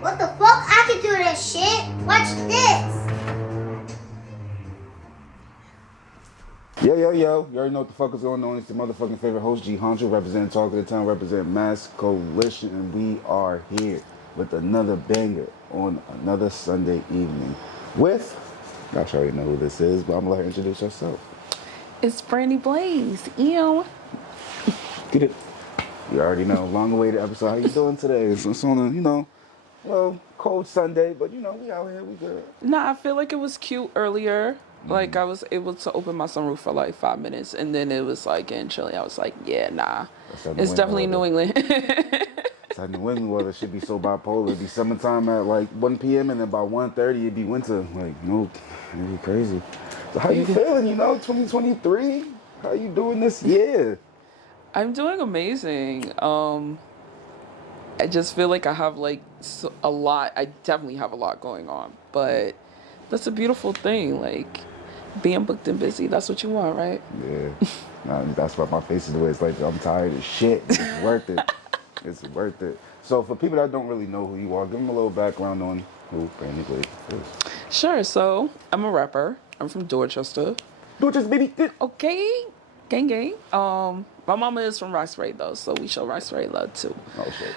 What the fuck? I can do this shit. Watch this. Yo. You already know what the fuck is going on. It's the motherfucking favorite host, G Honcho, representing Talk of the Town, representing Mass Coalition, and we are here with another banger on another Sunday evening with, I already know who this is, but I'm gonna let her introduce herself. It's Brandie Blaze. Ew. Get it. You already know. Long awaited episode. How you doing today? It's on a, cold Sunday, but we out here, we good. Nah, I feel like it was cute earlier. Like I was able to open my sunroof for like 5 minutes, and then it was like getting chilly. I was like, yeah, nah. It's definitely New England. It's like New England weather should be so bipolar. It'd be summertime at like 1 p.m. and then by 1:30 it'd be winter. Like, it'd be crazy. So how you feeling, 2023? How you doing this year? I'm doing amazing. I just feel like I have like a lot. I definitely have a lot going on, but that's a beautiful thing. Like being booked and busy. That's what you want, right? Yeah. Nah, that's why my face is the way it's like. I'm tired of shit. It's worth it. It's worth it. So for people that don't really know who you are, give them a little background on who Brandie Blaze is. Sure. So I'm a rapper. I'm from Dorchester. Dorchester, baby. Okay. Gang. My mama is from Rice Ray though, so we show Rice Ray love too. Oh shit.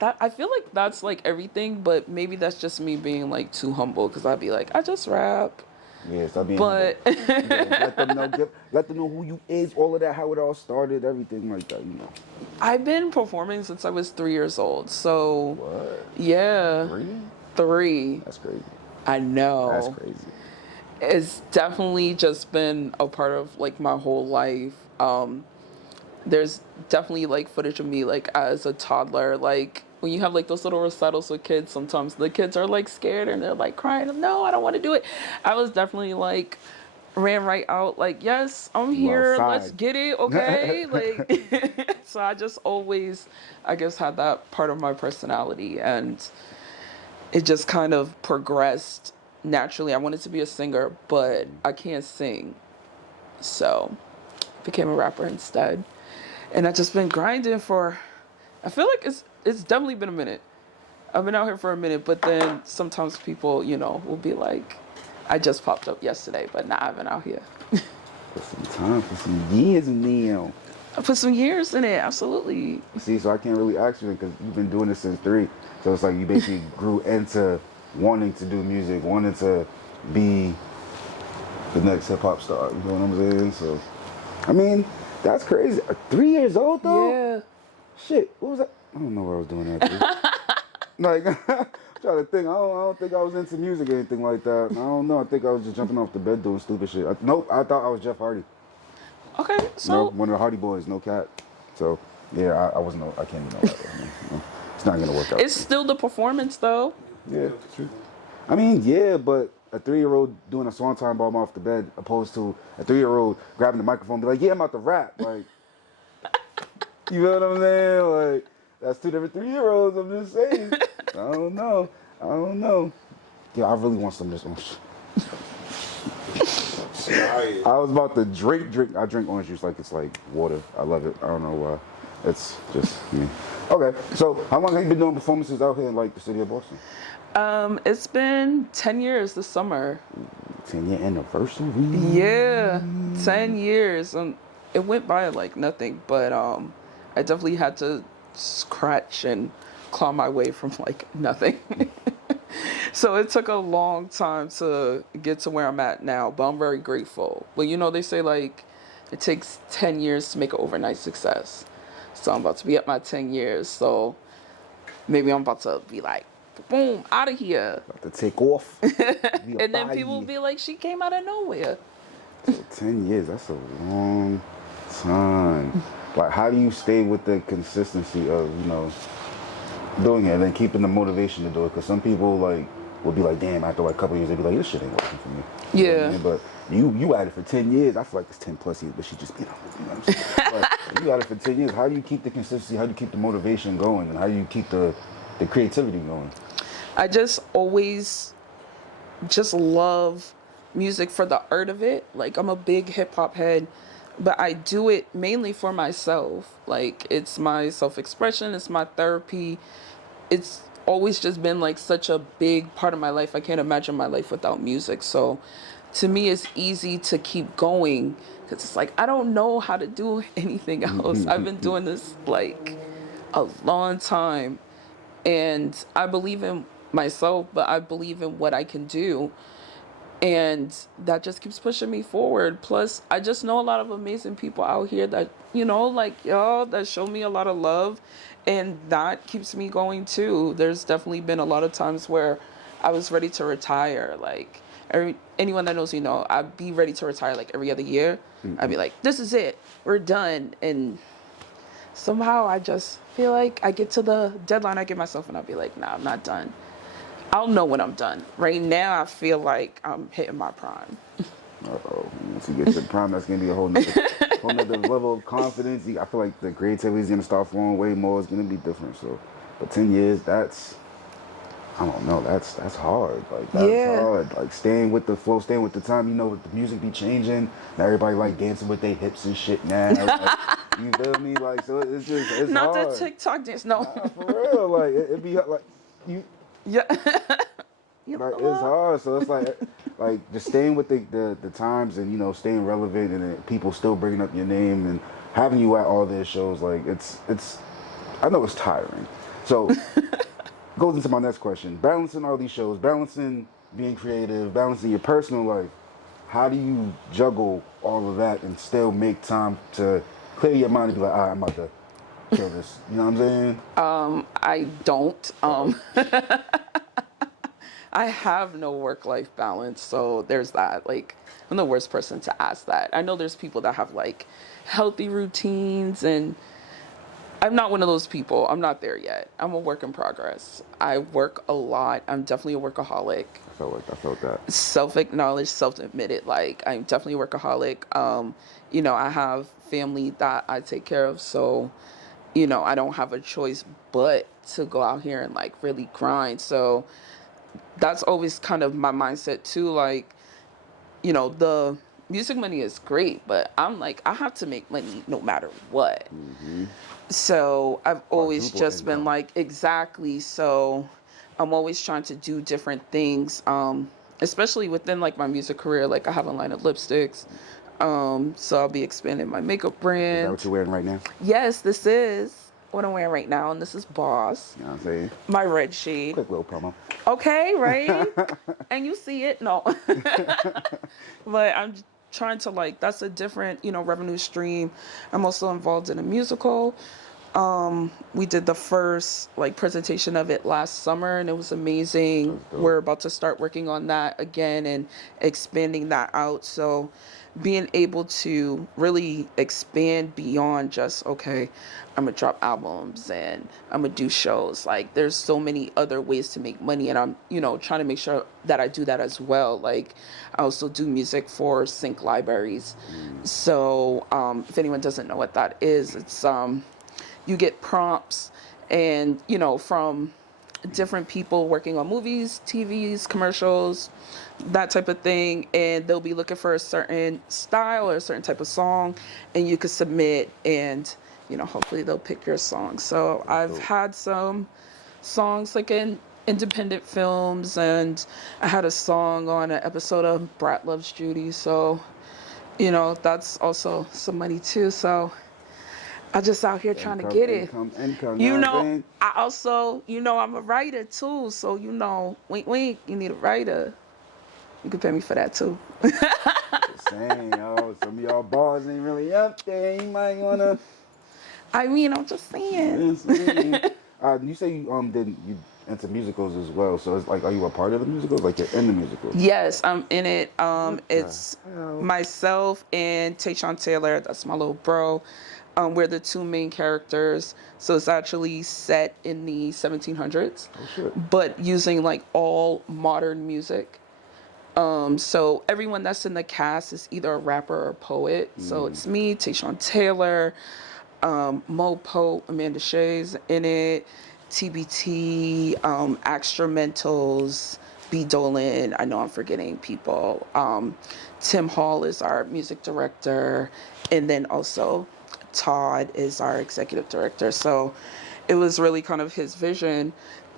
That I feel like that's like everything, but maybe that's just me being like too humble because I'd be like, I just rap. Yeah, stop being but let them know, let them know who you is, all of that, how it all started, everything like that, I've been performing since I was 3 years old. So What? Yeah. 3. That's crazy. I know. That's crazy. It's definitely just been a part of like my whole life. There's definitely like footage of me like as a toddler, like when you have like those little recitals with kids, sometimes the kids are like scared and they're like crying, no, I don't want to do it. I was definitely like ran right out like, yes, I'm here, let's get it, okay? Like so I just always, I guess, had that part of my personality, and it just kind of progressed naturally. I wanted to be a singer, but I can't sing, so became a rapper instead. And I've just been grinding for, I feel like it's definitely been a minute. I've been out here for a minute, but then sometimes people, will be like, I just popped up yesterday, but now I've been out here. For some time, for some years now. I put some years in it, absolutely. See, so I can't really ask you because you've been doing this since 3. So it's like you basically grew into wanting to do music, wanting to be the next hip-hop star. You know what I'm saying? So, I mean, that's crazy. 3 years old, though? Yeah. Shit, what was that? I don't know what I was doing that. Like, I'm trying to think. I don't think I was into music or anything like that. I don't know. I think I was just jumping off the bed doing stupid shit. Nope, I thought I was Jeff Hardy. Okay, so. One of the Hardy Boys, no cat. So, yeah, I wasn't. I can't be no rapper. It's not gonna work out. It's still the performance, though. Yeah, true. I mean, yeah, but a 3-year-old doing a swan time bomb off the bed, opposed to a 3-year-old grabbing the microphone, and be like, "Yeah, I'm about to rap." Like, you know what I'm saying? Like, that's 2 different 3-year-olds. I'm just saying. I don't know. Yeah, I really want some of this orange. I was about to drink. I drink orange juice like it's like water. I love it. I don't know why. It's just me. Okay, so how long have you been doing performances out here in like the city of Boston? It's been 10 years this summer. 10-year anniversary? Yeah, 10 years. It went by like nothing, but I definitely had to scratch and claw my way from like nothing. So it took a long time to get to where I'm at now, but I'm very grateful. But they say like it takes 10 years to make an overnight success. So I'm about to be at my 10 years, so maybe I'm about to be like, boom, out of here. About to take off. And then people will be like, she came out of nowhere. So 10 years, that's a long time. Like, how do you stay with the consistency of, doing it and then keeping the motivation to do it? Because some people, like, will be like, damn, after like a couple years, they'll be like, this shit ain't working for me. You know what I mean? But you at it for 10 years. I feel like it's 10 plus years, but she just, you know what I'm saying? But you at it for 10 years. How do you keep the consistency? How do you keep the motivation going? And how do you keep the creativity going? I just always just love music for the art of it. Like, I'm a big hip hop head. but I do it mainly for myself. Like, it's my self-expression, it's my therapy. It's always just been like such a big part of my life. I can't imagine my life without music. So to me, it's easy to keep going because it's like I don't know how to do anything else. I've been doing this like a long time, and I believe in myself, but I believe in what I can do, and that just keeps pushing me forward. Plus, I just know a lot of amazing people out here that, like y'all, that show me a lot of love, and that keeps me going too. There's definitely been a lot of times where I was ready to retire. Like, anyone that knows me know I'd be ready to retire like every other year. I'd be like, this is it, we're done. And somehow I just feel like I get to the deadline I give myself and I'll be like, nah, I'm not done. I'll know when I'm done. Right now, I feel like I'm hitting my prime. Uh-oh. Once you get to the prime, that's going to be a whole nother level of confidence. I feel like the creativity is going to start flowing way more. It's going to be different. So, but 10 years, I don't know, that's hard. Like, that's hard. Like, staying with the flow, staying with the time. You know, the music be changing. Now everybody, like, dancing with their hips and shit now. Like, you feel me? Like, so it's Not hard. the TikTok dance, no. Nah, for real. Like, it be, like, you... Yeah. Like, it's hard, so it's like just staying with the times and staying relevant and people still bringing up your name and having you at all their shows. Like it's I know it's tiring. So goes into my next question: balancing all these shows, balancing being creative, balancing your personal life. How do you juggle all of that and still make time to clear your mind and be like, all right, I'm about to kill this? You know what I'm saying? I don't. I have no work-life balance, so there's that. Like, I'm the worst person to ask that. I know there's people that have like healthy routines, and I'm not one of those people. I'm not there yet. I'm a work in progress. I work a lot. I'm definitely a workaholic. I felt that. Self-acknowledged, self-admitted. Like, I'm definitely a workaholic. I have family that I take care of, so I don't have a choice but to go out here and like really grind. So that's always kind of my mindset too. Like, the music money is great, but I'm like, I have to make money no matter what. So I've always Quadruple just been income. like, exactly. So I'm always trying to do different things, especially within like my music career. Like, I have a line of lipsticks. So I'll be expanding my makeup Is brand. that what you're wearing right now? Yes, this is what I'm wearing right now, and this is Boss, You know what I'm saying? my red shade. Quick little promo. Okay, right? And you see it? No. But I'm trying to, like, that's a different, revenue stream. I'm also involved in a musical. We did the first like presentation of it last summer and it was amazing. We're about to start working on that again and expanding that out. So being able to really expand beyond just, okay, I'm gonna drop albums and I'm gonna do shows. Like, there's so many other ways to make money, and I'm, trying to make sure that I do that as well. Like, I also do music for sync libraries. So if anyone doesn't know what that is, it's you get prompts and from different people working on movies, TVs, commercials, that type of thing, and they'll be looking for a certain style or a certain type of song, and you could submit, and hopefully they'll pick your song. So I've had some songs like in independent films, and I had a song on an episode of Brat Loves Judy, so that's also some money too. So I just out here trying to get it. Income, you know what I'm saying? I also, I'm a writer too. So, wink, wink, you need a writer. You can pay me for that too. Just saying, some of y'all bars ain't really up there. You might wanna. I'm just saying. You say you into musicals as well. So it's like, are you a part of the musicals? Like, you're in the musicals? Yes, I'm in it. It's myself and Tayshawn Taylor. That's my little bro. We're the two main characters. So it's actually set in the 1700s, but using like all modern music. So everyone that's in the cast is either a rapper or a poet. So it's me, Tayshawn Taylor, Mo Pope, Amanda Shay's in it, TBT, Extramentals, B. Dolan. I know I'm forgetting people. Tim Hall is our music director, and then also Todd is our executive director. So it was really kind of his vision,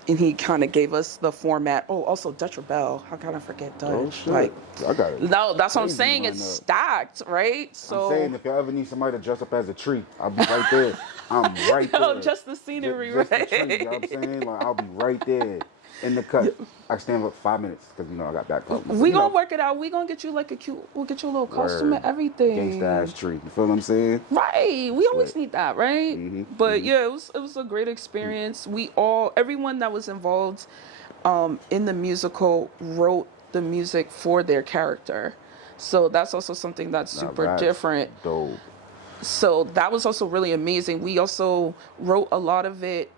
and he kind of gave us the format. Oh, also Dutch Rebel. How can I forget Dutch? Oh shit! Like, I got it. no, that's what I'm Crazy saying. It's lineup. stacked, right? So I'm saying if y'all ever need somebody to dress up as a tree, I'll be right there. I'm right there. no, just the scenery, Just right? the tree. You know what I'm saying? Like I'll be right there in the cut. I stand up 5 minutes because I got back problems. We gonna work it out. We gonna get you like a cute. We'll get you a little costume and everything. Gangsta ass tree. You feel what I'm saying? Right. We always Sweet. need that, right? But yeah, it was a great experience. Everyone that was involved in the musical wrote the music for their character. So that's also something that's super That's different. dope. So that was also really amazing. We also wrote a lot of it.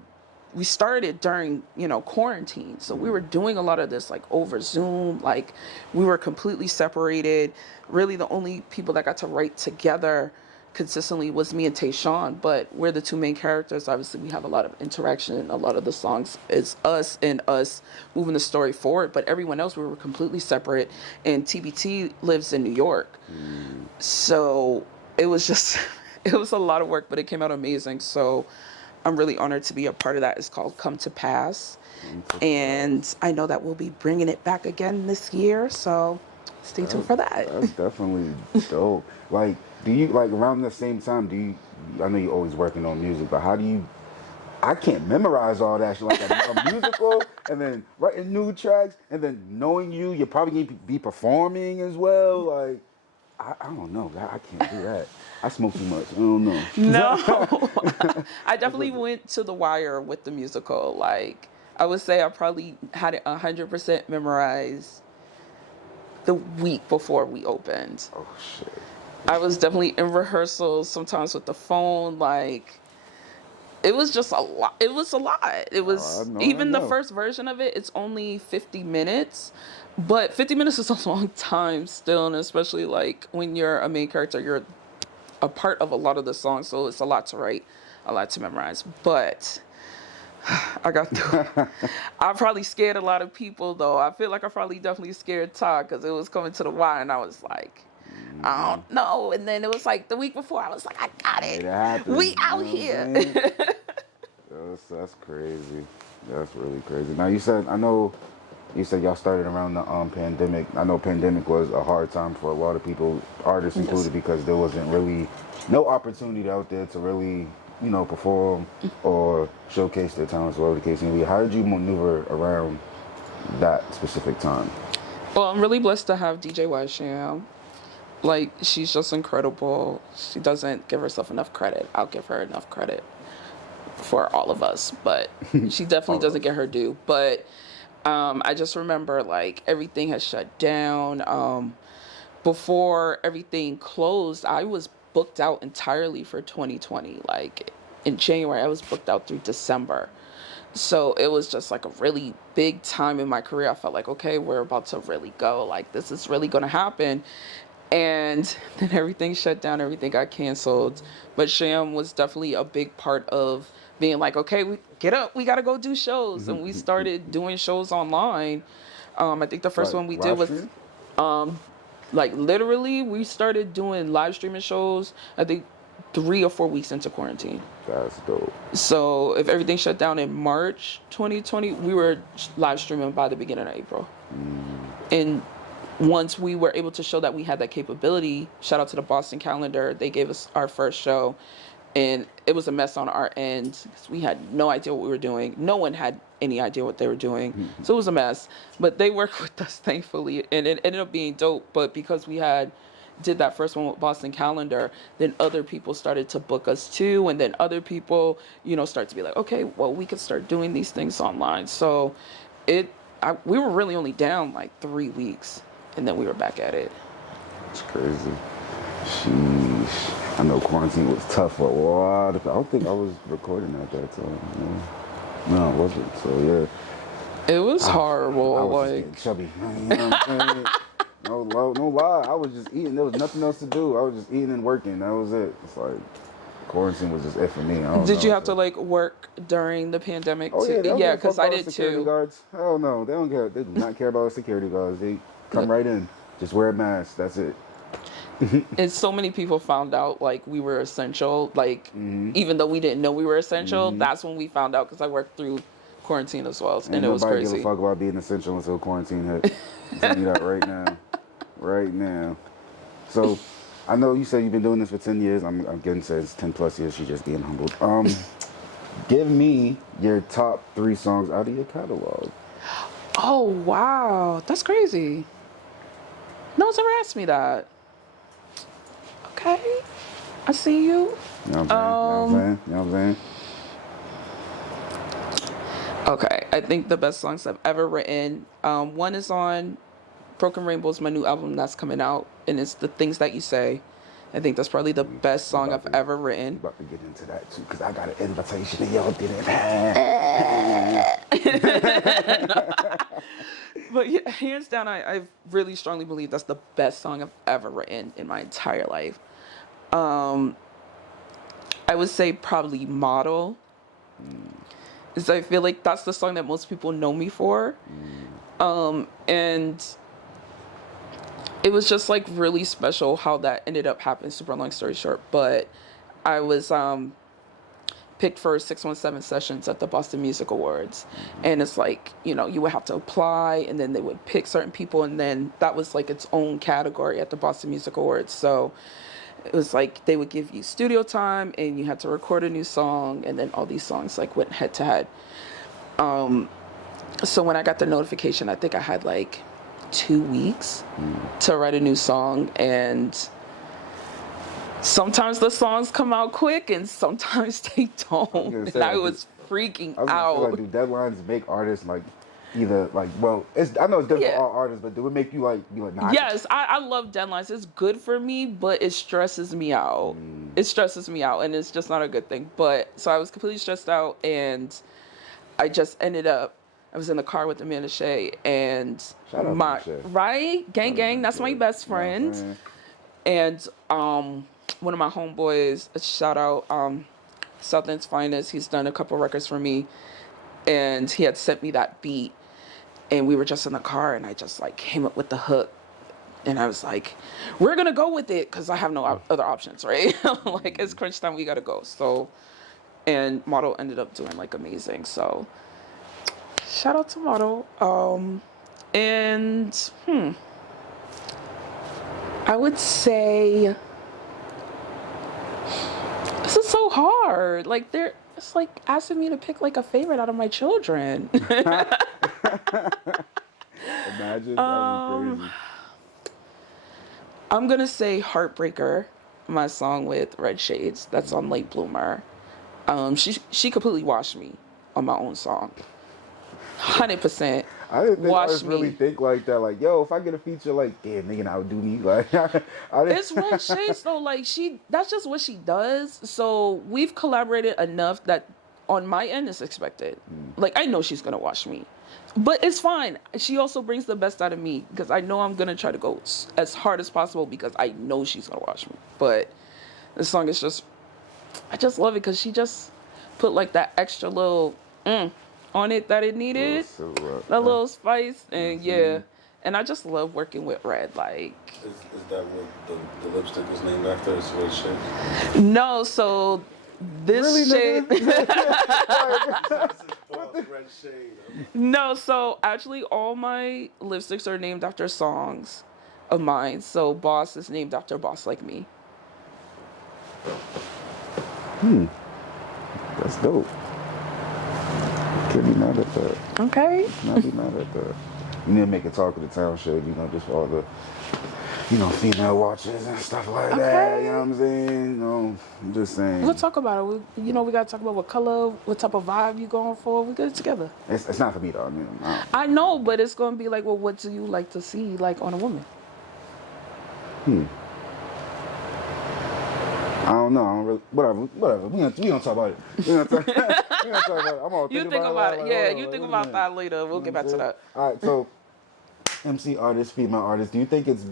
We started during, quarantine. So we were doing a lot of this like over Zoom. Like we were completely separated. Really the only people that got to write together consistently was me and Tayshawn, but we're the two main characters. Obviously we have a lot of interaction. A lot of the songs is us and us moving the story forward, but everyone else, we were completely separate, and TBT lives in New York. So it was just it was a lot of work, but it came out amazing. So I'm really honored to be a part of that. It's called Come to Pass, and I know that we'll be bringing it back again this year, so stay tuned for that. That's definitely dope. Like, do you, like, around the same time, I know you're always working on music, but how do you, I can't memorize all that shit, like a musical, and then writing new tracks, and then knowing you're probably going to be performing as well, like, I don't know, I can't do that. I smoke too much, I don't know. No, I definitely went to the wire with the musical. Like, I would say I probably had it 100% memorized the week before we opened. Oh, shit. I was definitely in rehearsals, sometimes with the phone. Like, it was just a lot. It was a lot. It was, even the first version of it, it's only 50 minutes. But 50 minutes is a long time still, and especially like when you're a main character, you're a part of a lot of the songs, so it's a lot to write, a lot to memorize. But I got through. I probably scared a lot of people, though. I feel like I probably definitely scared Todd, because it was coming to the wire, and I was like, I don't know. And then it was like the week before, I was like, I got it. We out here. That's crazy. That's really crazy. Now you said y'all started around the pandemic. I know pandemic was a hard time for a lot of people, artists included, because there wasn't really no opportunity out there to really, perform or showcase their talents, whatever the case may be. How did you maneuver around that specific time? Well, I'm really blessed to have DJ Sham. Like, she's just incredible. She doesn't give herself enough credit. I'll give her enough credit for all of us, but she definitely doesn't get her due. But I just remember, like, everything has shut down. Before everything closed, I was booked out entirely for 2020. Like, in January, I was booked out through December. So it was just like a really big time in my career. I felt like, okay, we're about to really go. Like, this is really going to happen. And then everything shut down, everything got canceled. But Sham was definitely a big part of being like, okay, we get up, we got to go do shows. And we started doing shows online. I think the first one we did was, like, literally, we started doing live streaming shows, I think 3 or 4 weeks into quarantine. That's dope. So if everything shut down in March 2020, we were live streaming by the beginning of April. And once we were able to show that we had that capability, shout out to the Boston Calendar, they gave us our first show, and it was a mess on our end. We had no idea what we were doing. No one had any idea what they were doing. So it was a mess. But they worked with us, thankfully, and it ended up being dope. But because we did that first one with Boston Calendar, then other people started to book us too, and then other people, start to be like, okay, well, we could start doing these things online. So we were really only down like 3 weeks. And then we were back at it. It's crazy. Sheesh. I know quarantine was tough for a lot. I don't think I was recording at that time. No, I wasn't. So yeah. It was horrible. I was just getting chubby. You know what I'm saying? No lie. I was just eating. There was nothing else to do. I was just eating and working. That was it. It's like, quarantine was just it for me. I don't Did know, you have so. to like work during the pandemic Oh too? yeah, they don't Yeah, give a fuck because I about did security too. guards. Hell no, they don't care. They do not care about security guards. They come right in, just wear a mask. That's it. And so many people found out like we were essential, like even though we didn't know we were essential. That's when we found out because I worked through quarantine as well, and Ain't it was nobody give a crazy. fuck about being essential until quarantine hit. I'm telling you that right now, right now. So, I know you said you've been doing this for 10 years. I'm getting says 10 plus years. She's just being humbled. Give me your top 3 songs out of your catalog. Oh wow, that's crazy. No one's ever asked me that. Okay, I see you. You know what I'm saying? You know what I'm saying? Okay, I think the best songs I've ever written. One is on Broken Rainbow's my new album that's coming out, and it's The Things That You Say. I think that's probably the best song I've ever We written. about to get into that too, because I got an invitation and y'all didn't. But yeah, hands down, I really strongly believe that's the best song I've ever written in my entire life. I would say probably Model. Is I feel like that's the song that most people know me for. And it was just like really special how that ended up happening. Super long story short, but I was picked for 617 sessions at the Boston Music Awards, and it's like, you know, you would have to apply and then they would pick certain people, and then that was like its own category at the Boston Music Awards. So it was like they would give you studio time and you had to record a new song, and then all these songs like went head to head. So when I got the notification, I think I had like 2 weeks to write a new song, and sometimes the songs come out quick and sometimes they don't. And I was freaking I was out. gonna say, like, do deadlines make artists like either like, well, I know it's different Yeah. for all artists, but do it make you like be like, nah? Yes, I love deadlines. It's good for me, but it stresses me out. It stresses me out, and it's just not a good thing. But so I was completely stressed out, and I just ended up. I was in the car with Amanda Shea, and Shout out my to Shea. right gang gang. That's my best friend. You know what And one of my homeboys, a shout out, Southland's Finest. He's done a couple records for me, and he had sent me that beat, and we were just in the car, and I just like came up with the hook, and I was like, "We're gonna go with it," because I have no other options, right? Like it's crunch time, we gotta go. So, and Model ended up doing like amazing. So, shout out to Model. And I would say this is so hard. Like it's like asking me to pick like a favorite out of my children. Imagine that would be crazy. I'm gonna say Heartbreaker, my song with Red Shades. That's on Late Bloomer. She completely washed me on my own song. 100%. I didn't think Wash artists really me. think like that. Like, yo, if I get a feature, like, yeah, nigga, outdo me. Like, I didn't. It's Red Shades though. Like that's just what she does. So we've collaborated enough that on my end it's expected. Like I know she's gonna wash me, but it's fine. She also brings the best out of me because I know I'm gonna try to go as hard as possible because I know she's gonna wash me. But this song is just, I just love it because she just put like that extra little on it that it needed. So, That little spice, and yeah. And I just love working with Red. Like, Is that what the lipstick was named after? It's Red Shade? no, so this Really, shade. Red Shade. No, so actually, all my lipsticks are named after songs of mine. So Boss is named after Boss Like Me. that's dope. Can't be mad at that. Okay. Not be mad at that. You need to make a talk of the town shit, you know, just for all the, you know, female watches and stuff like that. Okay. You know what I'm saying? You know, I'm just saying. We'll talk about it. We gotta talk about what color, what type of vibe you going for. We get it together. It's not for me though. I mean, I know, but it's gonna be like, well, what do you like to see, like on a woman? I don't know. I don't really, whatever. We gonna talk about it. We gonna talk about it. I'm all You think about it. Yeah, you think about that later. We'll get back to that. All right. So, MC artist, female artist. Do you think it's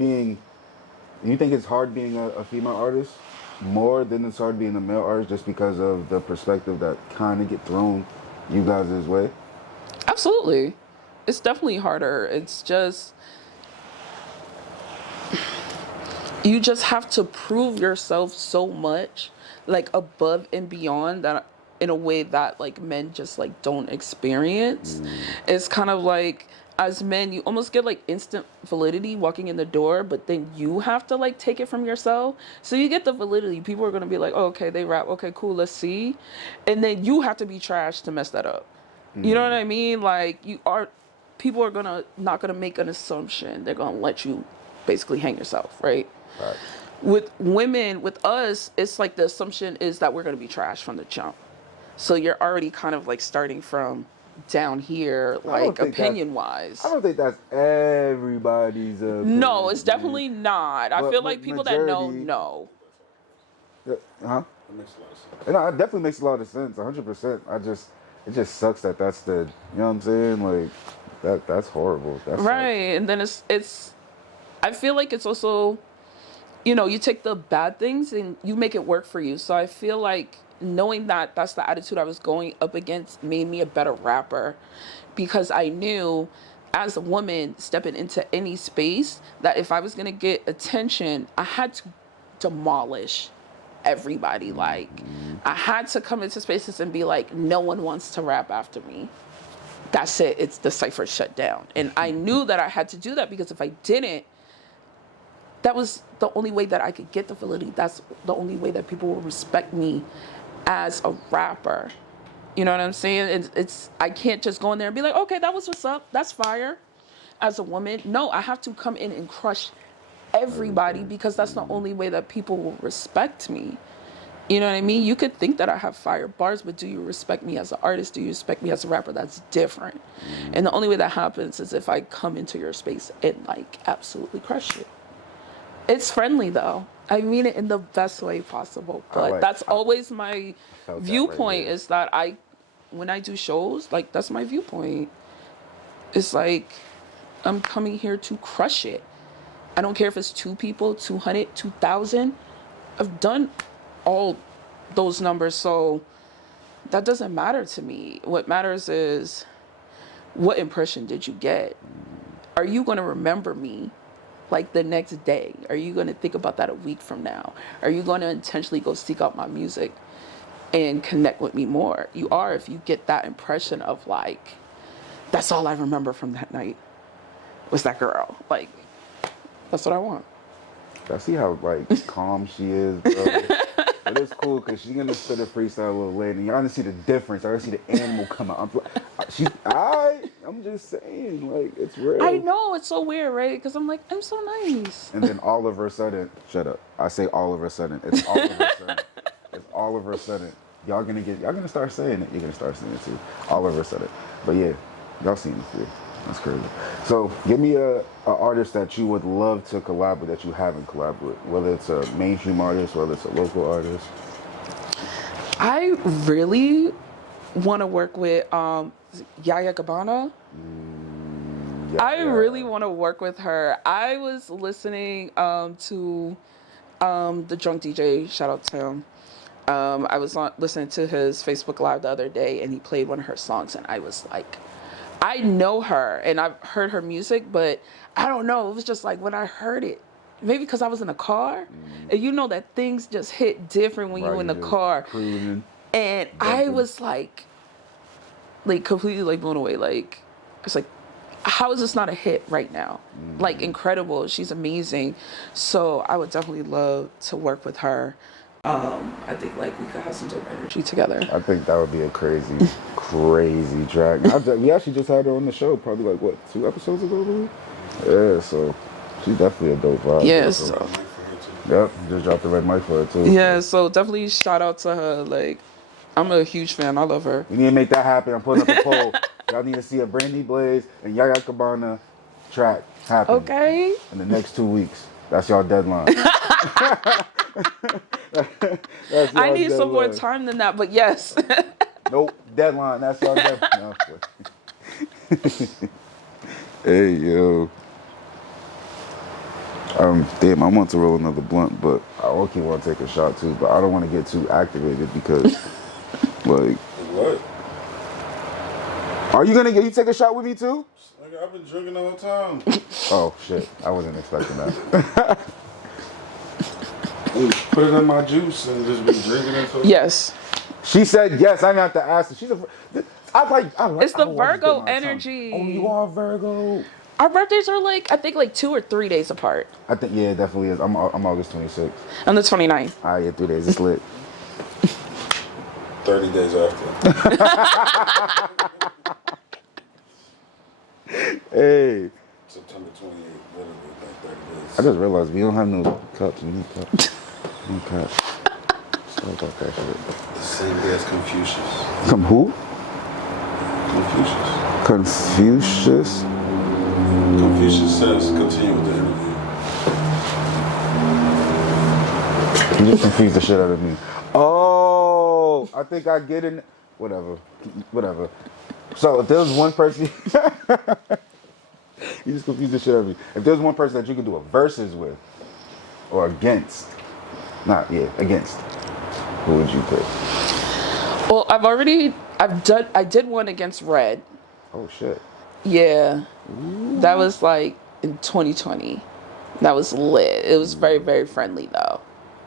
hard being a female artist? more than it's hard being a male artist just because of the perspective that kind of get thrown you guys' way? Absolutely. It's definitely harder. It's just, you just have to prove yourself so much, like above and beyond that, in a way that like men just like don't experience. It's kind of like, as men, you almost get like instant validity walking in the door, but then you have to like take it from yourself. So you get the validity. People are gonna be like, oh, okay, they rap, okay, cool, let's see. And then you have to be trash to mess that up. You know what I mean? Like, people are not gonna make an assumption. They're gonna let you basically hang yourself, right? Right. With women, with us, it's like the assumption is that we're gonna be trash from the jump. So you're already kind of like starting from down here, like opinion wise. I don't think that's everybody's opinion. No, it's definitely not. I feel like people that know. Huh? That makes a lot of sense. No, it definitely makes a lot of sense, 100%. It just sucks that that's the, you know what I'm saying? Like, that's horrible. That's Right, and then it's. I feel like it's also, you take the bad things and you make it work for you. So I feel like knowing that that's the attitude I was going up against made me a better rapper, because I knew as a woman stepping into any space that if I was going to get attention, I had to demolish everybody. Like, I had to come into spaces and be like, no one wants to rap after me. That's it. It's the cipher shut down. And I knew that I had to do that, because if I didn't, that was the only way that I could get the validity. That's the only way that people will respect me as a rapper. You know what I'm saying? It's I can't just go in there and be like, okay, that was what's up. That's fire. As a woman, no, I have to come in and crush everybody, because that's the only way that people will respect me. You know what I mean? You could think that I have fire bars, but do you respect me as an artist? Do you respect me as a rapper? That's different. And the only way that happens is if I come into your space and like absolutely crush it. It's friendly though. I mean it in the best way possible. But that's always my viewpoint, is that when I do shows, like, that's my viewpoint. It's like, I'm coming here to crush it. I don't care if it's 2 people, 200, 2,000. I've done all those numbers, so that doesn't matter to me. What matters is, what impression did you get? Are you going to remember me like the next day? Are you going to think about that a week from now? Are you going to intentionally go seek out my music and connect with me more? You are, if you get that impression of like, that's all I remember from that night was that girl. Like, that's what I want. I see how like calm she is, bro. But it's cool because she's gonna spit a freestyle a little later. Y'all gonna see the difference. I gonna see the animal come out. I'm just saying, like, it's real. I know, it's so weird, right? Because I'm like, I'm so nice. And then all of a sudden, shut up. I say all of a sudden. It's all of a sudden. It's all of a sudden. Y'all gonna start saying it. You're gonna start saying it too. All of a sudden. But yeah, y'all seen it too. That's crazy. So give me a artist that you would love to collab with that you haven't collabed with, whether it's a mainstream artist, whether it's a local artist. I really want to work with Yaya Gabbana. I really want to work with her. I was listening to the Drunk DJ, shout out to him. I was listening to his Facebook Live the other day, and he played one of her songs, and I was like, I know her, and I've heard her music, but I don't know. It was just like when I heard it, maybe because I was in a car, and you know that things just hit different when you're in the car. Cruising, and I was like completely like blown away. Like, it's like, how is this not a hit right now? Like, incredible. She's amazing. So I would definitely love to work with her. I think like we could have some dope energy together. I think that would be a crazy, crazy track. We actually just had her on the show probably like, what, 2 episodes ago, maybe? Yeah, so she's definitely a dope vibe. Yeah, so. Yep, just dropped the red mic for her too. Yeah, so definitely shout out to her. Like, I'm a huge fan. I love her. We need to make that happen. I'm putting up a poll. Y'all need to see a Brandie Blaze and Yaya Gabbana track happen. Okay. In the next 2 weeks. That's y'all deadline. I need some more time than that, but yes. Nope, deadline. That's y'all deadline. No, hey, yo. Damn, I want to roll another blunt, but I okay want to take a shot too. But I don't want to get too activated because, like, What? are you gonna you take a shot with me too? Nigga, I've been drinking the whole time. Oh shit, I wasn't expecting that. Put it in my juice and just been drinking it. So Yes. She said yes. I didn't have to ask her. She's a. I like. It's the I wanna just Virgo get my tongue. energy. Oh, you are Virgo. Our birthdays are like, I think like 2 or 3 days apart. I think yeah, it definitely is. I'm August 26th. On the 29th. Ah, yeah, 3 days. It's lit. 30 days after. Hey, September 28th. Literally like 30 days. I just realized we don't have no cups. We need cups. No cups. Sorry about that shit. The same day as Confucius. Come who? Confucius. Confucius. Confucius says, continue with the interview. You just confused the shit out of me. Oh, I think I get it. Whatever. So if there was one person, you just confused the shit out of me. If there's one person that you could do a versus with, or against, against, who would you pick? Well, I did one against Red. Oh shit. Yeah. That was like in 2020. That was lit. It was very, very friendly though.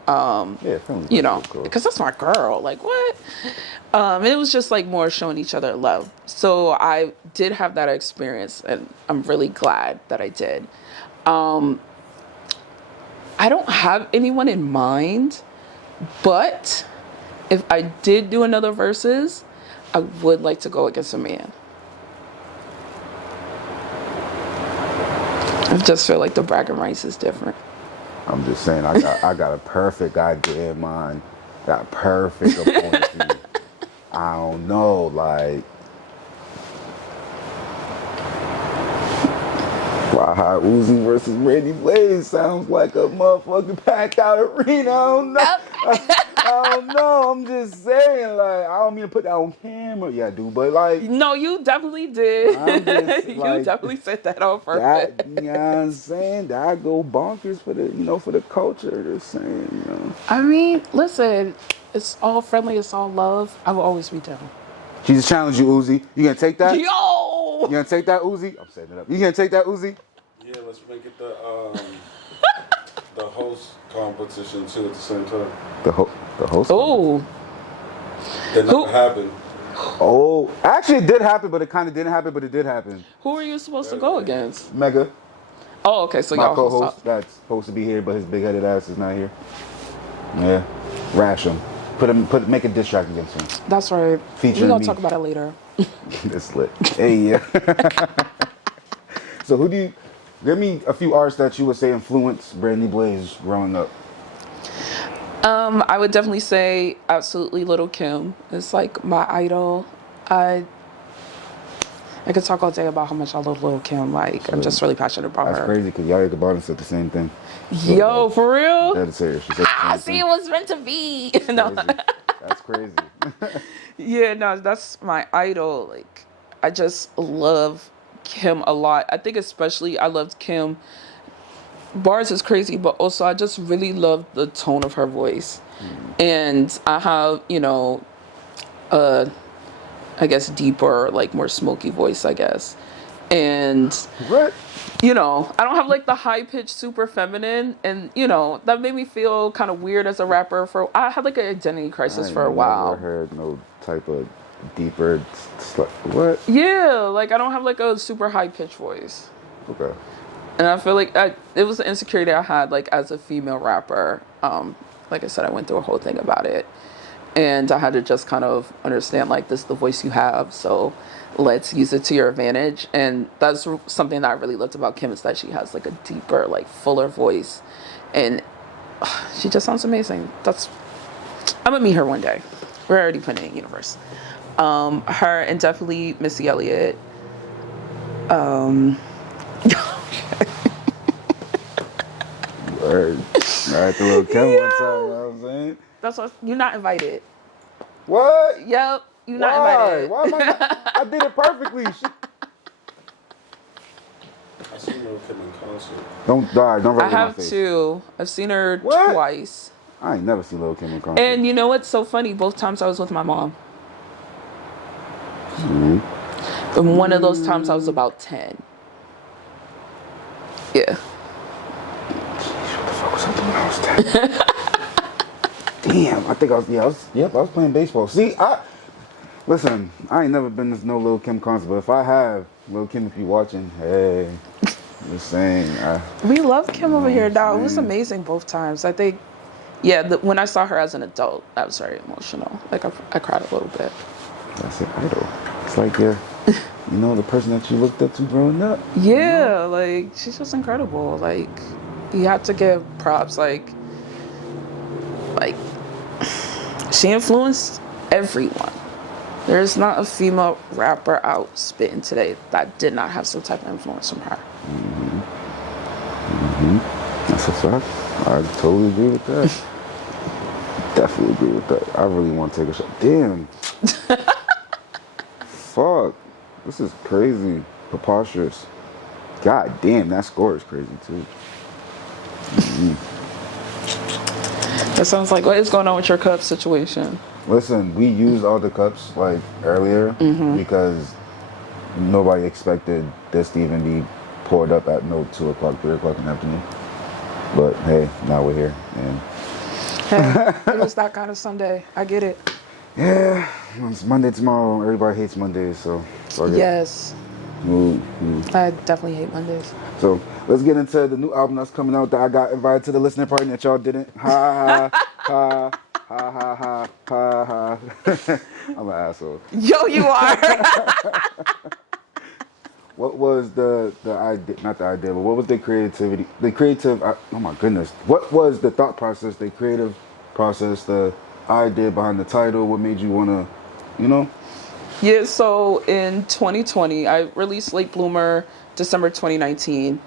Yeah, friendly. You know, Cool. because that's my girl. Like, what? It was just like more showing each other love. So I did have that experience, and I'm really glad that I did. I don't have anyone in mind, but if I did do another versus, I would like to go against a man. I just feel like the bragging rights is different. I'm just saying, I got a perfect idea in mind. Got a perfect opponent for you. I don't know, like, Raha Uzi versus Brandie Blaze sounds like a motherfucking packed out arena. I don't know. I don't know. I'm just saying, like, I don't mean to put that on camera. Yeah, dude, but like, No, you definitely did. I'm just, You like, definitely said that on purpose. that, you know what I'm saying? That I go bonkers for the culture. Just saying, I mean, listen, it's all friendly, it's all love. I will always be down. She just challenged you, Uzi. You gonna take that? Yo! You gonna take that, Uzi? I'm setting it up. You gonna take that, Uzi? Yeah, let's make it the host competition too at the same time. The host. Oh, That never happened. Oh, actually, it did happen, but it kind of didn't happen, but it did happen. who are you supposed to go against? Mega, Oh, okay, so my y'all host co-host, up. that's supposed to be here, but his big-headed ass is not here. Yeah, rash him. Make a diss track against him. That's right. Featuring We're gonna me. talk about it later. It's lit. Hey, yeah. So give me a few artists that you would say influenced Brandie Blaze growing up. I would definitely say absolutely Little Kim. It's like my idol. I could talk all day about how much I love Little Kim. Like, I'm just really passionate about That's her. crazy because Yaya Kabana said the same thing. Yo, for real? That's serious. She said the same See, thing. it was meant to be. No. Crazy. That's crazy. Yeah, no, that's my idol. Like, I just love Kim a lot. I think especially I loved Kim. Bars is crazy, but also I just really love the tone of her voice. And I have, I guess deeper, like more smoky voice, I guess. And What? I don't have like the high pitched super feminine, and that made me feel kind of weird as a rapper. I had like an identity crisis for a while. I never heard no type of deeper. What? Yeah, like I don't have like a super high pitched voice, Okay. and I feel like it was an insecurity I had like as a female rapper. Like I said, I went through a whole thing about it, and I had to just kind of understand like this is the voice you have, so let's use it to your advantage. And that's something that I really loved about Kim, is that she has like a deeper, like fuller voice, and she just sounds amazing. I'm gonna meet her one day. We're already putting it in the universe. Her and definitely Missy Elliott. Word. All right, the little Kim one time. You know what I'm saying? That's what you're not invited. What? Yep, you're not Why? invited. Why am I not? I did it perfectly. I seen Lil Kim in concert. Don't die. Don't rub I it in my have face. too. I've seen her What? twice. I ain't never seen Lil Kim in concert. And you know what's so funny? Both times I was with my mom. And one of those times I was about 10. Yeah. What the fuck was I doing when I was 10? Damn, I think I was playing baseball. See, listen, I ain't never been to no Lil Kim concert, but if I have, Lil Kim, if you watching, hey, just saying. We love Kim over here, dog. It was saying. amazing both times. I think, yeah, when I saw her as an adult, I was very emotional. Like, I cried a little bit. That's an idol. It's like, you know, the person that you looked up to growing up. Yeah, like, she's just incredible. Like, you have to give props. Like, she influenced everyone. There's not a female rapper out spitting today that did not have some type of influence from her. That's a fact. I totally agree with that. Definitely agree with that. I really want to take a shot. Damn. Fuck. This is crazy. Preposterous. God damn, that score is crazy too. That sounds like, what is going on with your cup situation? Listen, we used all the cups like earlier because nobody expected this to even be poured up at 2 o'clock, 3 o'clock in the afternoon. But hey, now we're here. And Hey, it was that kind of Sunday. I get it. yeah, it's Monday tomorrow. Everybody hates Mondays, so fuck it. Yes. Mm-hmm. I definitely hate Mondays. So let's get into the new album that's coming out that I got invited to the listening party that y'all didn't. Ha ha ha ha ha ha ha. I'm an asshole. Yo, you are. What was the idea? Not the idea, but what was the creativity? Oh my goodness! What was the thought process? The creative process? The idea behind the title? What made you wanna, Yeah, so in 2020, I released Late Bloomer December 2019.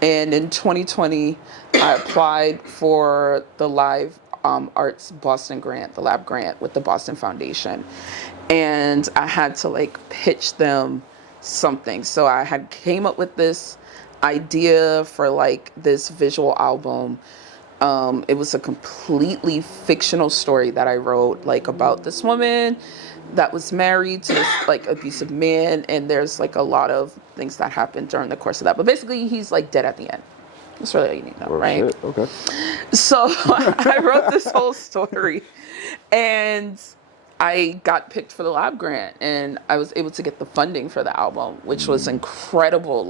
And in 2020, I applied for the Live Arts Boston grant, the lab grant with the Boston Foundation. And I had to pitch them something. So I had came up with this idea for this visual album. It was a completely fictional story that I wrote about this woman that was married to this abusive man, and there's a lot of things that happened during the course of that. But basically he's dead at the end. That's really all you need to know, right? Shit. Okay. So I wrote this whole story, and I got picked for the lab grant, and I was able to get the funding for the album, which was incredible.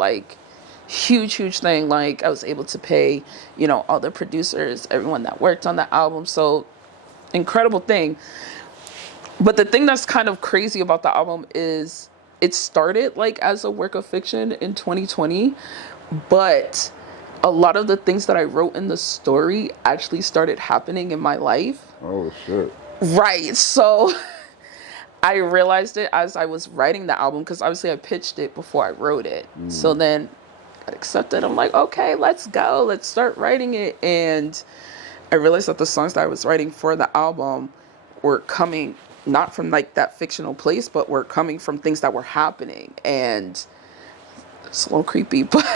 Huge thing. I was able to pay, all the producers, everyone that worked on the album. So incredible thing. But the thing that's kind of crazy about the album is it started as a work of fiction in 2020, but a lot of the things that I wrote in the story actually started happening in my life. Oh shit. Right. So I realized it as I was writing the album, because obviously I pitched it before I wrote it. So then I got accepted. I'm like, okay, let's go. Let's start writing it. And I realized that the songs that I was writing for the album were coming not from that fictional place, but were coming from things that were happening. And it's a little creepy, but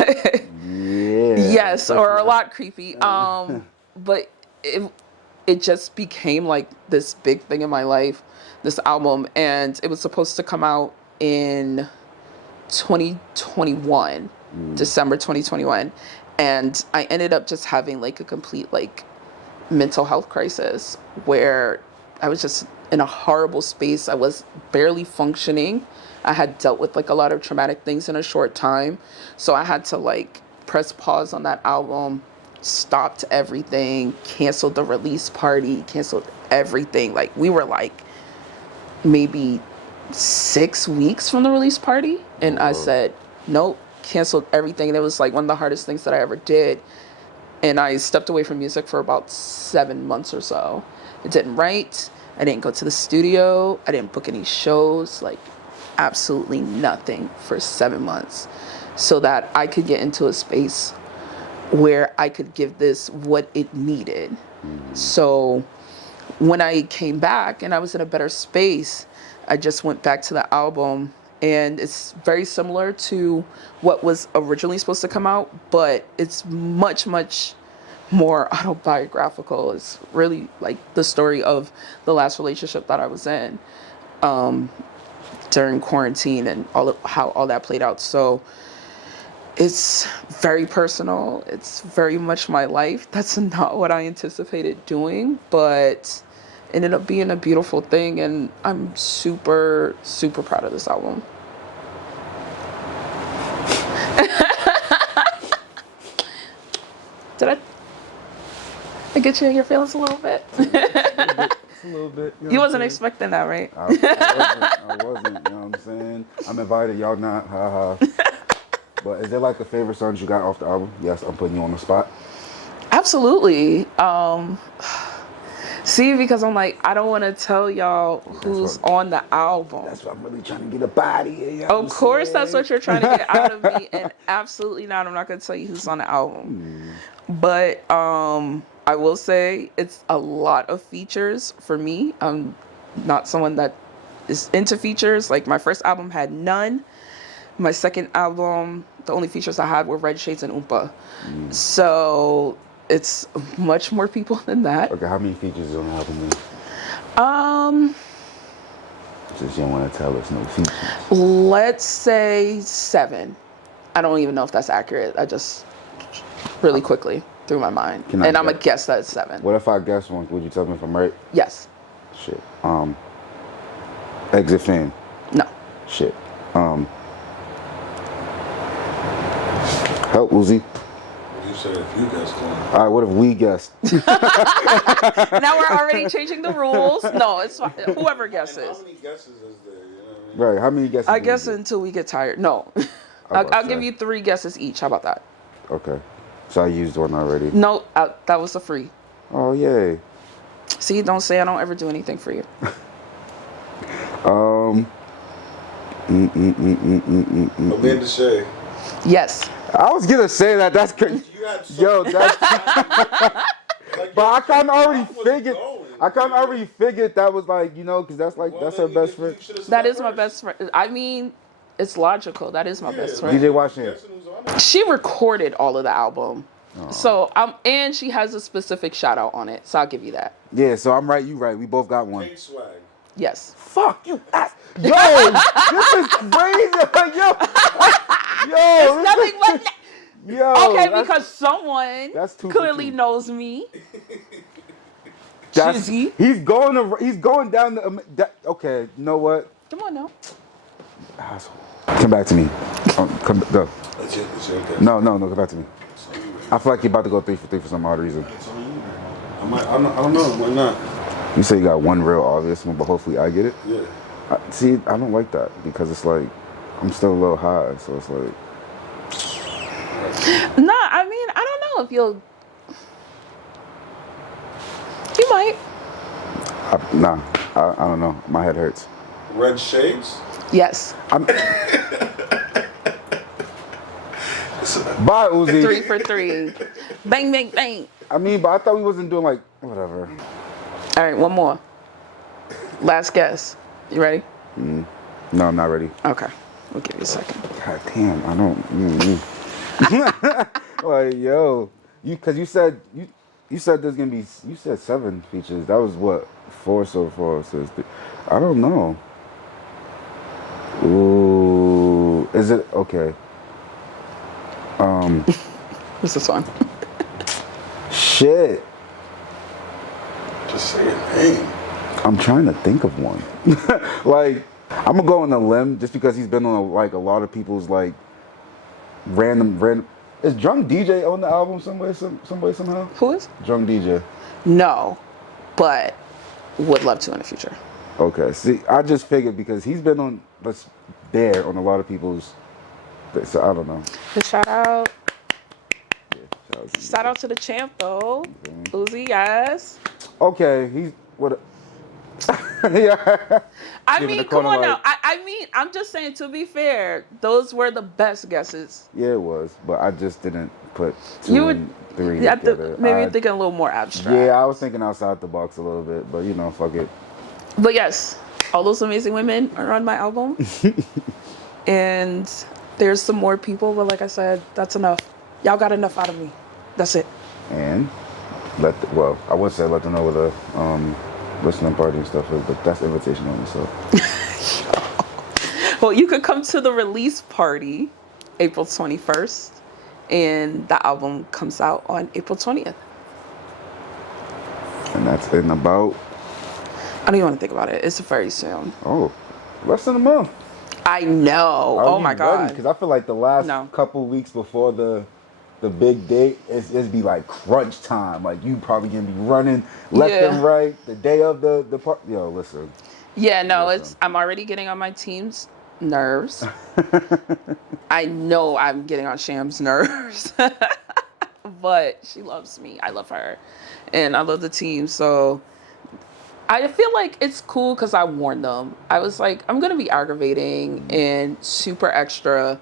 Yeah. yes, or a lot creepy. But it just became this big thing in my life, this album, and it was supposed to come out in 2021, December 2021, and I ended up just having a complete mental health crisis where I was just in a horrible space. I was barely functioning. I had dealt with a lot of traumatic things in a short time, so I had to press pause on that album, stopped everything, canceled the release party, canceled everything. We were maybe 6 weeks from the release party, and I said nope, canceled everything. And it was one of the hardest things that I ever did, and I stepped away from music for about 7 months or so. I didn't write, I didn't go to the studio, I didn't book any shows, absolutely nothing for 7 months, so that I could get into a space where I could give this what it needed. So when I came back and I was in a better space, I just went back to the album and it's very similar to what was originally supposed to come out, but it's much, much more autobiographical. It's really like the story of the last relationship that I was in during quarantine and how all that played out. So it's very personal. It's very much my life. That's not what I anticipated doing, but it ended up being a beautiful thing, and I'm super, super proud of this album. Did I get you in your feelings a little bit? Just a little bit. You wasn't expecting that, right? I wasn't, you know what I'm saying? I'm invited, y'all not, haha. But is there like a favorite songs you got off the album? Yes, I'm putting you on the spot. Absolutely. See, because I'm like, I don't want to tell y'all who's on the album. That's what I'm really trying to get up out of here. You know Of course, that's what you're trying to get out of me, and absolutely not. I'm not going to tell you who's on the album. But I will say it's a lot of features for me. I'm not someone that is into features. Like, my first album had none. My second album, the only features I had were Red Shades and Oompa. So it's much more people than that. Okay, how many features is on the album then? Since you don't want to tell us no features. Let's say 7. I don't even know if that's accurate. I just really quickly through my mind. And I'm going to guess that it's 7. What if I guess one? Would you tell me if I'm right? Yes. Shit. Exit Fame. No. Shit. Help, Uzi. You said if you guessed one. All right, what if we guessed? Now we're already changing the rules. No, it's fine. Whoever guesses. And how many guesses is there? You know what I mean? Right, how many guesses? I guess until we get tired. No. I'll give you 3 guesses each. How about that? Okay. So I used one already. No, that was a free. Oh, yay. See, don't say I don't ever do anything for you. Amanda Shea. Yes. I was gonna say that. That's crazy. Yo, that's. But I kind of already figured. I kind of already figured that was like, you know, because that's like that's her best friend. That is my best friend. I mean, it's logical. That is my best friend. DJ Washington. She recorded all of the album. So and she has a specific shout out on it. So I'll give you that. Yeah, so I'm right, you right. We both got one. Swag. Yes. Fuck you ass. Yo, this is crazy. Yo, Nothing but yo. okay, because someone that's 2 for clearly 2. knows me. That's, Jizzy. he's going down the. Okay, you know what? Come on now. Asshole. Come back to me. Go. It's your guess. No, come back to me. I feel like you're about to go 3 for 3 for some odd reason. It's on you. I don't know. Why not? You say you got one real obvious one, but hopefully I get it. Yeah. See, I don't like that because it's like I'm still a little high, so it's like. Nah, I mean, I don't know if you'll. You might. I don't know. My head hurts. Red Shades? Yes. Bye, Uzi. 3 for 3. Bang, bang, bang. I mean, but I thought we wasn't doing like whatever. All right, one more. Last guess. You ready? No, I'm not ready. Okay. We'll give you a second. God damn, I don't. Like, yo, because you said there's gonna be. You said 7 features. That was what 4 so far. So I don't know. Ooh, is it okay? What's this one? Shit. Just say a name. I'm trying to think of one. Like, I'm gonna go on a limb just because he's been on a lot of people's like random. Is Drunk DJ on the album somewhere, somehow? Who is? Drunk DJ. No, but would love to in the future. Okay. See, I just figured because he's been on there on a lot of people's. So I don't know. Good shout out. Yeah, Shout out to the champ though. Uzi, yes. Okay, he's what? Yeah. I Giving mean, the come corner on now. light. I mean, I'm just saying, to be fair, those were the best guesses. Yeah, it was, but I just didn't put 2 You would and 3 You have together. to, maybe you're thinking a little more abstract. Yeah, I was thinking outside the box a little bit, but you know, fuck it. But yes, all those amazing women are on my album. And there's some more people, but like I said, that's enough. Y'all got enough out of me. That's it. And I would say let them know where the listening party and stuff is, but that's invitation only. So Well, you could come to the release party April 21st, and the album comes out on April 20th. and that's in about I don't even want to think about it. It's very soon. less than a month. I know. Oh my God. Because I feel like the last couple weeks before the big date, it's be like crunch time. Like you probably gonna be running left and right the day of the part. Yo, listen. Yeah, no, I'm already getting on my team's nerves. I know I'm getting on Sham's nerves. But she loves me. I love her. And I love the team. So I feel like it's cool because I warned them. I was like, I'm going to be aggravating and super extra.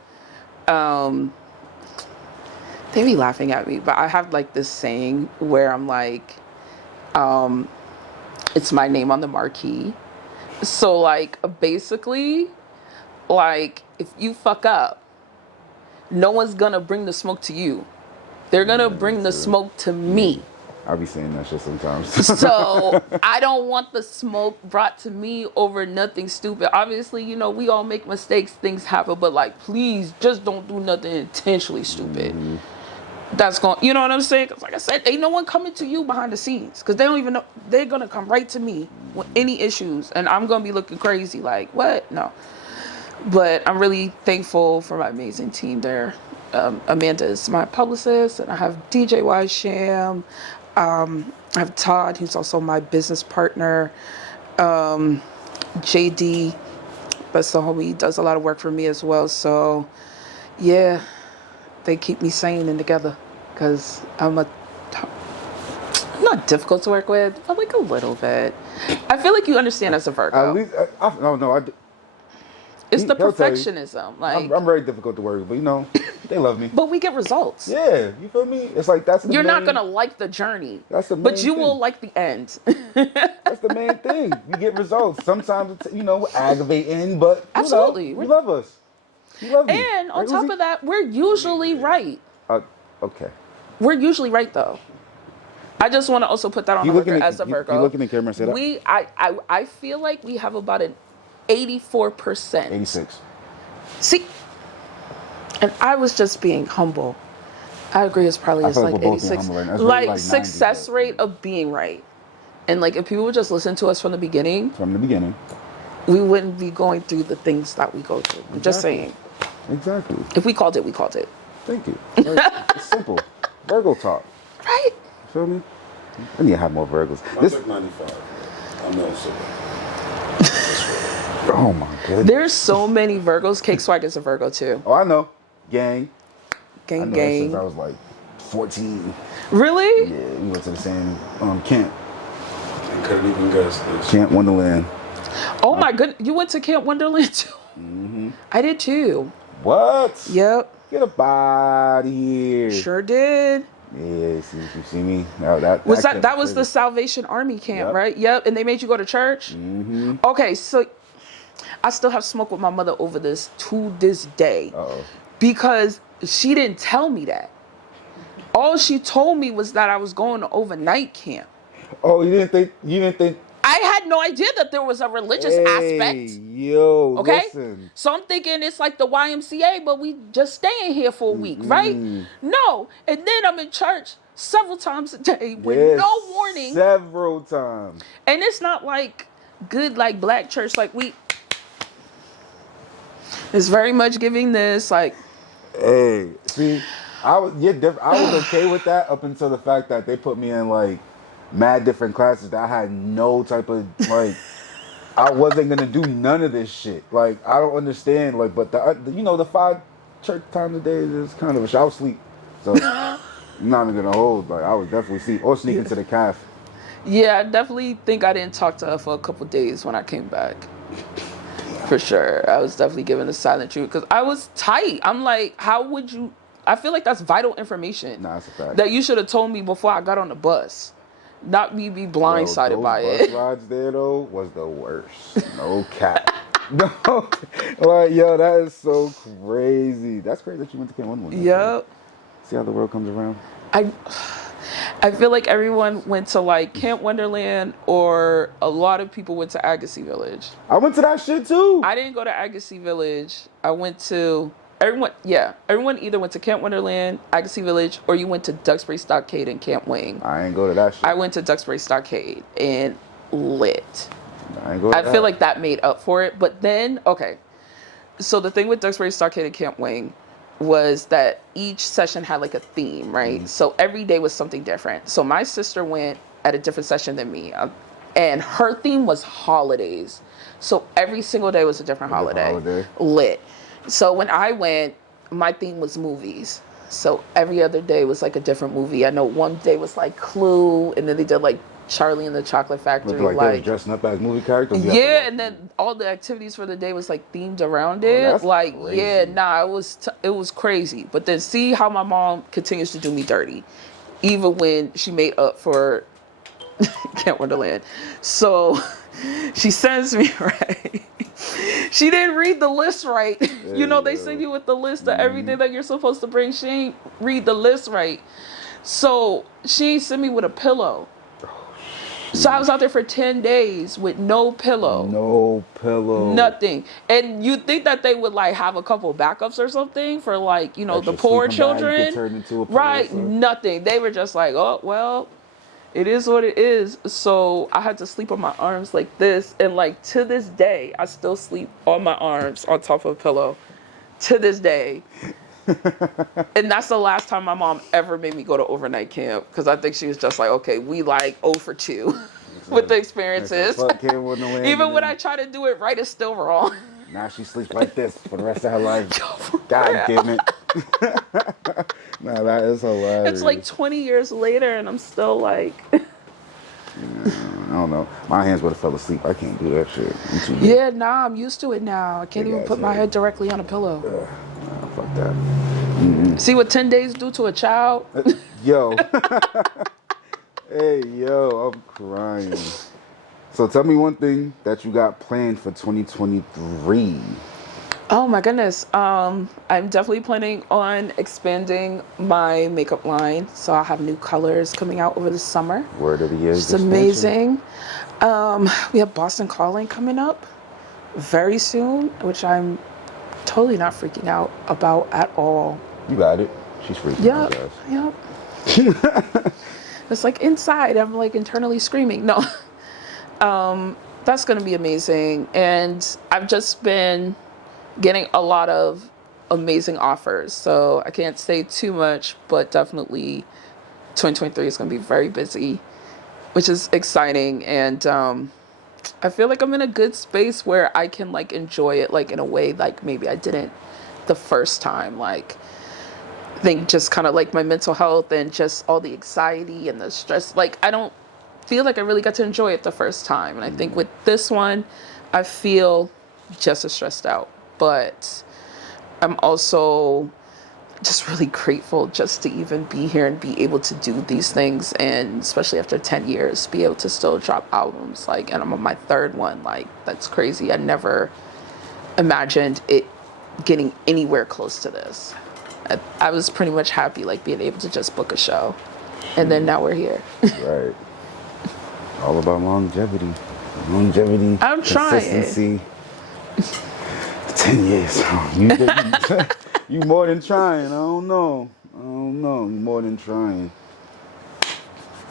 They be laughing at me, but I have like this saying where I'm like, it's my name on the marquee. So like basically, like if you fuck up, no one's going to bring the smoke to you. They're going to bring the smoke to me. I'll be saying that shit sometimes. So I don't want the smoke brought to me over nothing stupid. Obviously, you know, we all make mistakes, things happen, but like, please just don't do nothing intentionally stupid. Mm-hmm. That's going, you know what I'm saying? Because like I said, ain't no one coming to you behind the scenes because they don't even know. They're going to come right to me with any issues and I'm going to be looking crazy like, what? No. But I'm really thankful for my amazing team there. Amanda is my publicist and I have DJ Y Sham. I have Todd, who's also my business partner. JD, that's the homie, does a lot of work for me as well. So, yeah, they keep me sane and together because I'm not difficult to work with, but like a little bit. I feel like you understand as a Virgo. At least, It's the perfectionism. Like I'm very difficult to work with, but you know, they love me. But we get results. Yeah, you feel me? It's like You're not gonna like the journey. That's the main but you thing. will like the end. That's the main thing. You get results. Sometimes it's, we're aggravating, but Absolutely. You love us. You love me. And on top of that, we're usually right. Okay. We're usually right though. I just want to also put that on the record as a Virgo. You look in the camera and say that? I feel like we have about an 84%. 86. See, and I was just being humble. I agree. It's probably I feel like we're both being 86. humble right now. It's Like really like 90, success but- rate of being right. And like if people would just listen to us from the beginning, we wouldn't be going through the things that we go through. I'm just saying. Exactly. If we called it, we called it. Thank you. Like, it's simple. Virgo talk. Right? You feel me? I need to have more Virgos. I'm like 95. I'm no super. Oh my goodness. There's so many Virgos. Cake Swag is a Virgo too. Oh, I know. Gang. I Gang, know that since gang. I was like 14. Really? Yeah, we went to the same camp. I couldn't even guess this. Camp Wonderland. Oh my goodness. You went to Camp Wonderland too? Mm-hmm. I did too. What? Yep. Get up out of here. Sure did. Yeah, you see me? No, that Was camp that was crazy. the Salvation Army camp, Yep. right? Yep. And they made you go to church? Mm-hmm. Okay, so I still have smoke with my mother over this to this day. Uh-oh. Because she didn't tell me that. All she told me was that I was going to overnight camp. Oh, you didn't think I had no idea that there was a religious hey, aspect. Yo, Okay? listen. So I'm thinking it's like the YMCA, but we just staying here for a week, right? No. And then I'm in church several times a day with Yes, no warning. Several times. And it's not like good like black church like we it's very much giving this like Hey, see, I was okay with that up until the fact that they put me in like mad different classes that I had no type of like I wasn't gonna do none of this shit. Like I don't understand. Like, but the 5 church times a day is kind of a shower sleep. So I'm not even gonna hold. Like I would definitely sleep or sneak into the calf. yeah, I definitely think I didn't talk to her for a couple days when I came back. For sure. I was definitely giving the silent truth because I was tight. I'm like, how would you I feel like that's vital information. Nah, that's a fact. That you should have told me before I got on the bus. Not me be blindsided by those it. bus rides there though was the worst. No cap. No, like yo, that is so crazy. That's crazy that you went to Camp Wonderland. That's crazy. Yep. See how the world comes around. I I feel like everyone went to like Camp Wonderland, or a lot of people went to Agassiz Village. I went to that shit too. I didn't go to Agassiz Village. I went to everyone. Yeah, everyone either went to Camp Wonderland, Agassiz Village, or you went to Duxbury Stockade and Camp Wing. I ain't go to that shit. I went to Duxbury Stockade and lit. I ain't go to I that. feel like that made up for it. But then, okay. So the thing with Duxbury Stockade and Camp Wing was that each session had like a theme, right? Mm-hmm. So every day was something different. So my sister went at a different session than me, and her theme was holidays. So every single day was a different holiday. Lit. So when I went, my theme was movies. So every other day was like a different movie. I know one day was like Clue, and then they did like Charlie and the Chocolate Factory. Looked like they was dressing up as movie characters. Yeah, and then all the activities for the day was like themed around it. That's Like, crazy. yeah, nah, it was crazy. But then see how my mom continues to do me dirty, even when she made up for Camp Wonderland. So she sends me, right. She didn't read the list right. You know, they send you with the list of everything that you're supposed to bring. She ain't read the list right. So she sent me with a pillow. So I was out there for 10 days with no pillow. No pillow. Nothing. And you'd think that they would like have a couple backups or something for like, you know, Extra the poor sleeping bag you children. could turn into a pillow, Right. so. Nothing. They were just like, oh, well, it is what it is. So I had to sleep on my arms like this. And like to this day, I still sleep on my arms on top of a pillow. To this day. And that's the last time my mom ever made me go to overnight camp, because I think she was just like, okay, we like 0 for 2 with the experiences. Even when I try to do it right, it's still wrong. Now she sleeps like this for the rest of her life. God damn it. Nah, that is hilarious. It's like 20 years later and I'm still like... I don't know. My hands would have fell asleep. I can't do that shit. I'm too big. Yeah, nah, I'm used to it now. I can't Yeah, even put my head directly on a pillow. Nah, fuck that. See what 10 days do to a child? Yo. Hey, yo, I'm crying. So tell me one thing that you got planned for 2023. Oh my goodness. I'm definitely planning on expanding my makeup line. So I'll have new colors coming out over the summer. Word of the year. It's amazing. We have Boston Calling coming up very soon, which I'm totally not freaking out about at all. You got it. She's freaking out, guys. Yep. It's like inside, I'm like internally screaming. No. That's going to be amazing. And I've just been getting a lot of amazing offers. So I can't say too much, but definitely 2023 is going to be very busy, which is exciting. And I feel like I'm in a good space where I can like enjoy it like in a way like maybe I didn't the first time. Like I think just kind of like my mental health and just all the anxiety and the stress, like I don't feel like I really got to enjoy it the first time. And I think with this one, I feel just as stressed out, but I'm also just really grateful just to even be here and be able to do these things. And especially after 10 years, be able to still drop albums. Like, and I'm on my 3rd one. Like, that's crazy. I never imagined it getting anywhere close to this. I was pretty much happy, like being able to just book a show. And then now we're here. Right. All about longevity. Longevity. I'm trying. Consistency. 10 years. You more than trying. I don't know. You more than trying.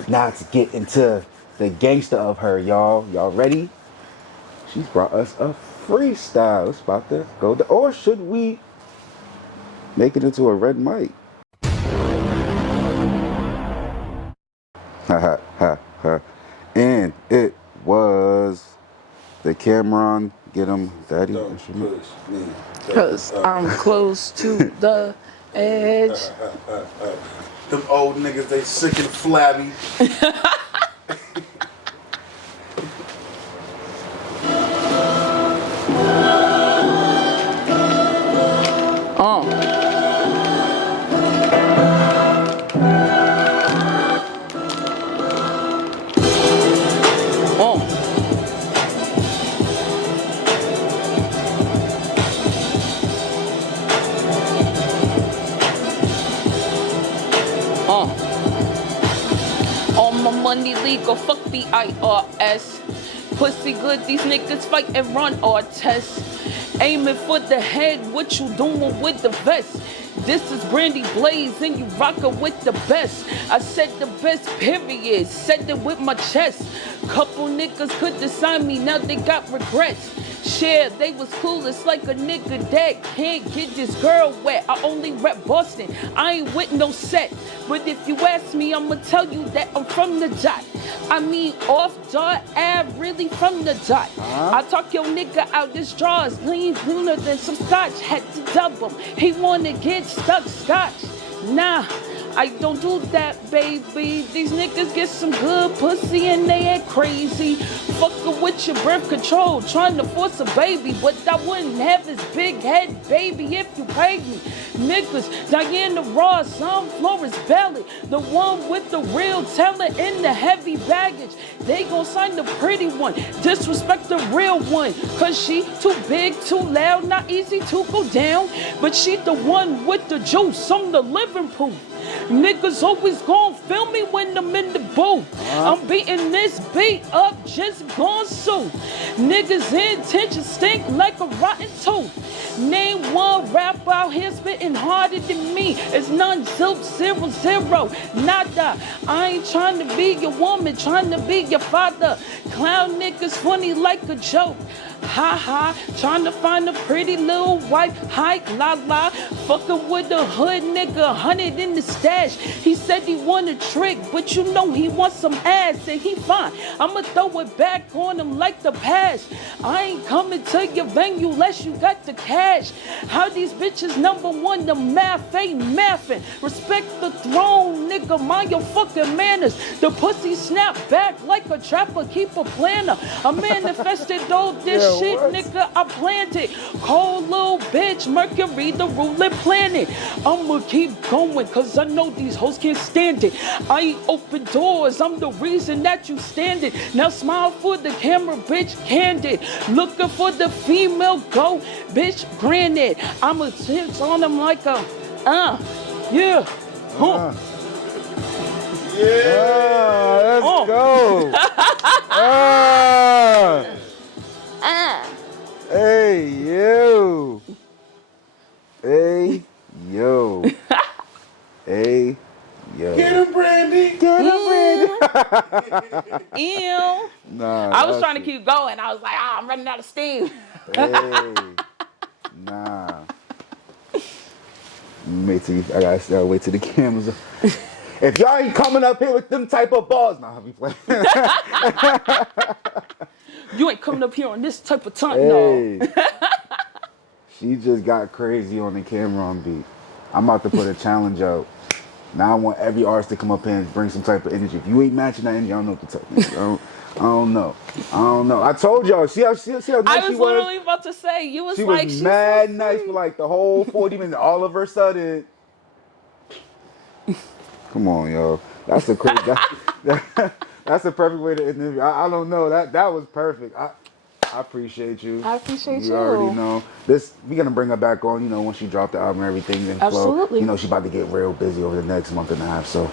Now to get into the gangster of her, y'all. Y'all ready? She's brought us a freestyle. It's about to go. Or should we make it into a red mic? Ha ha ha ha. And it was the Cameron Get 'em Daddy Don't instrument. push me. Because I'm close to the edge. Them old niggas, they sick and flabby. money legal, fuck BIRS. Pussy good, these niggas fight and run or test. Aiming for the head, what you doing with the vest? This is Brandie Blaze and you rockin' with the best. I said the best, period. Said it with my chest. Couple niggas could decide me, now they got regrets. Share, they was clueless like a nigga that can't get this girl wet. I only rep Boston, I ain't with no set. But if you ask me, I'ma tell you that I'm from the dot. I mean off dot, really from the dot. I talk your nigga out this drawers, clean cleaner than some scotch. Had to dub him, he wanna get stuck scotch. Nah, I don't do that, baby. These niggas get some good pussy and they act crazy. Fucking with your birth control, trying to force a baby. But I wouldn't have this big head, baby, if you paid me. Niggas, Diana Ross, I'm Florence Belly. The one with the real talent and the heavy baggage. They gon' sign the pretty one, disrespect the real one. Cause she too big, too loud, not easy to go down. But she the one with the juice, I'm the living proof. Niggas always gon' feel me when I'm in the booth. I'm beating this beat up, just gon' sue. Niggas' intentions stink like a rotten tooth. Name one rap out here spitting harder than me. It's none, 0, 0, nada. I ain't trying to be your woman, trying to be your father. Clown niggas funny like a joke. Ha ha, trying to find a pretty little wife, hi, la la. Fucking with a hood nigga, 100 in the stash. He said he want a trick, but you know he wants some ass, and he fine. I'ma throw it back on him like the past. I ain't coming to your venue unless you got the cash. How these bitches number one, the math ain't mathing. Respect the throne, nigga, mind your fucking manners. The pussy snap back like a trapper, keep a planner. I manifested all this shit, what? nigga, I planted. Cold little bitch, Mercury, the ruling planet. I'ma keep going, cause I know these hoes can't stand it. I ain't open doors, I'm the reason that you standing. Now smile for the camera, bitch, candid. Looking for the female goat, bitch, granted. I'ma sit on them like a, yeah. Huh. Let's go. Hey, yo. Hey, yo. Hey, yo. Get him, Brandie. Get him, Brandie. Ew. Nah. I was trying to keep going. I was like, I'm running out of steam. Hey. Nah. I gotta wait till the cameras. If y'all ain't coming up here with them type of balls, nah, I'll be playing. You ain't coming up here on this type of time, Hey. no. She just got crazy on the Cameron beat. I'm about to put a challenge out. Now I want every artist to come up here and bring some type of energy. If you ain't matching that energy, I don't know what to tell you. I don't know. I told y'all. See how nice she was? I was literally about to say, you was She like, was she's mad so nice for like the whole 40 minutes. All of her sudden. Come on, y'all. That's the crazy. That's the perfect way to end the interview. I don't know. That was perfect. I appreciate you. I appreciate you. You already know. We're gonna bring her back on, once she dropped the album and everything and Absolutely. flow. She's about to get real busy over the next month and a half. So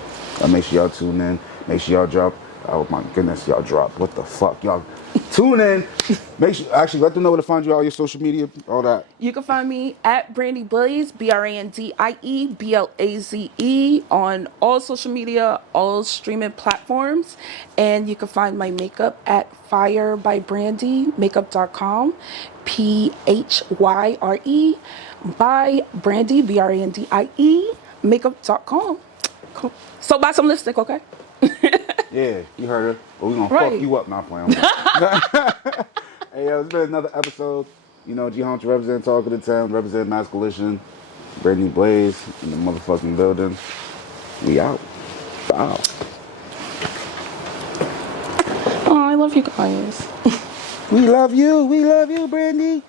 make sure y'all tune in. Make sure y'all drop. Oh my goodness, y'all drop. What the fuck? Y'all tune in. Make sure let them know where to find you, all your social media, all that. You can find me at Brandie Blaze, Brandie Blaze, on all social media, all streaming platforms. And you can find my makeup at Fire by Brandie, makeup.com, PHYRE by Brandie, Brandie, makeup.com. Cool. So buy some lipstick, okay? Yeah, you heard her. But we're gonna fuck you up, not playing. Hey, it's been another episode. G Hunch represent Talk of the Town, represent Mass Coalition, Brandie Blaze in the motherfucking building. We out. Wow. Oh, I love you guys. We love you, Brandie.